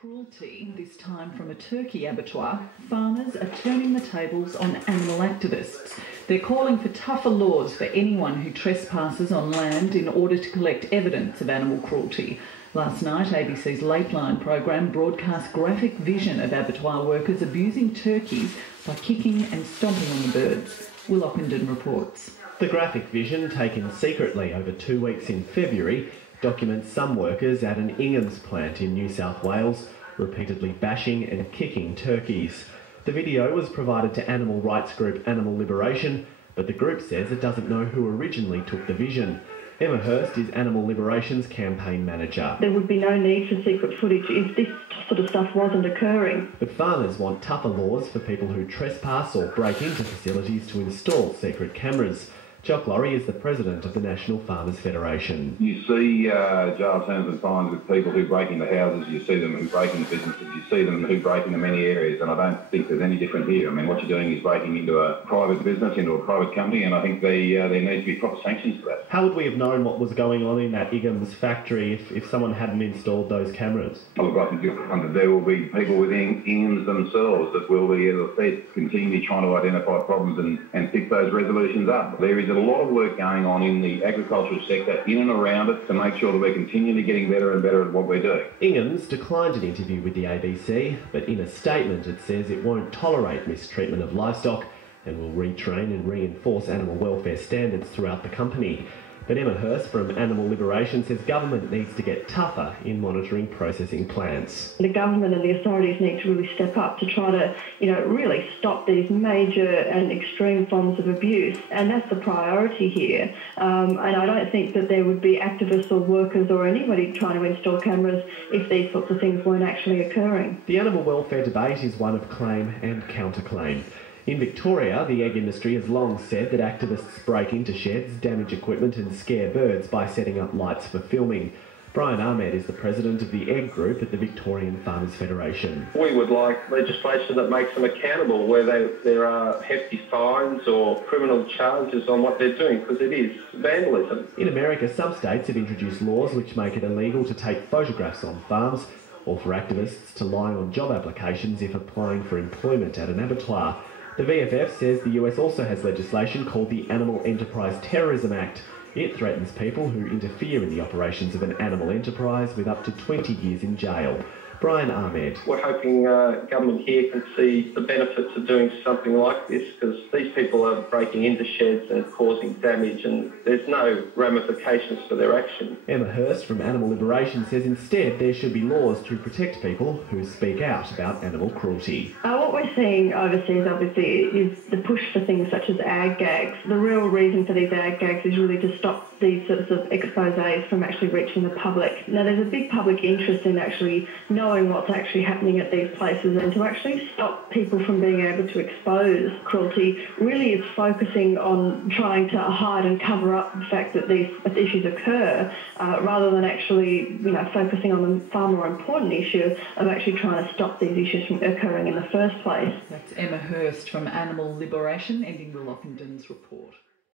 cruelty, this time from a turkey abattoir, farmers are turning the tables on animal activists. They're calling for tougher laws for anyone who trespasses on land in order to collect evidence of animal cruelty. Last night, ABC's Lateline program broadcast graphic vision of abattoir workers abusing turkeys by kicking and stomping on the birds. Will Ockenden reports. The graphic vision, taken secretly over 2 weeks in February, documents some workers at an Ingham's plant in New South Wales repeatedly bashing and kicking turkeys. The video was provided to animal rights group Animal Liberation, but the group says it doesn't know who originally took the vision. Emma Hurst is Animal Liberation's campaign manager. There would be no need for secret footage if this sort of stuff wasn't occurring. But farmers want tougher laws for people who trespass or break into facilities to install secret cameras. Jock Laurie is the president of the National Farmers Federation. You see jail terms and fines with people who break into houses, you see them who break into businesses, you see them who break into many areas, and I don't think there's any different here. I mean, what you're doing is breaking into a private business, into a private company, and I think there needs to be proper sanctions for that. How would we have known what was going on in that Ingham's factory if someone hadn't installed those cameras? Well, I think there will be people within Ingham's themselves that will be, as I said, continually trying to identify problems and pick those resolutions up. There is a lot of work going on in the agricultural sector, in and around it, to make sure that we're continually getting better and better at what we're doing. Ingham's declined an interview with the ABC, but in a statement it says it won't tolerate mistreatment of livestock and will retrain and reinforce animal welfare standards throughout the company. But Emma Hurst from Animal Liberation says government needs to get tougher in monitoring processing plants. The government and the authorities need to really step up to try to, really stop these major and extreme forms of abuse, and that's the priority here. And I don't think that there would be activists or workers or anybody trying to install cameras if these sorts of things weren't actually occurring. The animal welfare debate is one of claim and counterclaim. In Victoria, the egg industry has long said that activists break into sheds, damage equipment and scare birds by setting up lights for filming. Brian Ahmed is the president of the egg group at the Victorian Farmers Federation. We would like legislation that makes them accountable, where there are hefty fines or criminal charges on what they're doing, because it is vandalism. In America, some states have introduced laws which make it illegal to take photographs on farms or for activists to lie on job applications if applying for employment at an abattoir. The VFF says the US also has legislation called the Animal Enterprise Terrorism Act. It threatens people who interfere in the operations of an animal enterprise with up to 20 years in jail. Brian Ahmed. We're hoping government here can see the benefits of doing something like this, because these people are breaking into sheds and causing damage, and there's no ramifications for their action. Emma Hurst from Animal Liberation says instead there should be laws to protect people who speak out about animal cruelty. What we're seeing overseas, obviously, is the push for things such as ag gags. The real reason for these ag gags is really to stop these sorts of exposés from actually reaching the public. Now, there's a big public interest in actually knowing what's actually happening at these places, and to actually stop people from being able to expose cruelty really is focusing on trying to hide and cover up the fact that these issues occur, rather than actually focusing on the far more important issue of actually trying to stop these issues from occurring in the first place. That's Emma Hurst from Animal Liberation, ending Will Ockenden's report.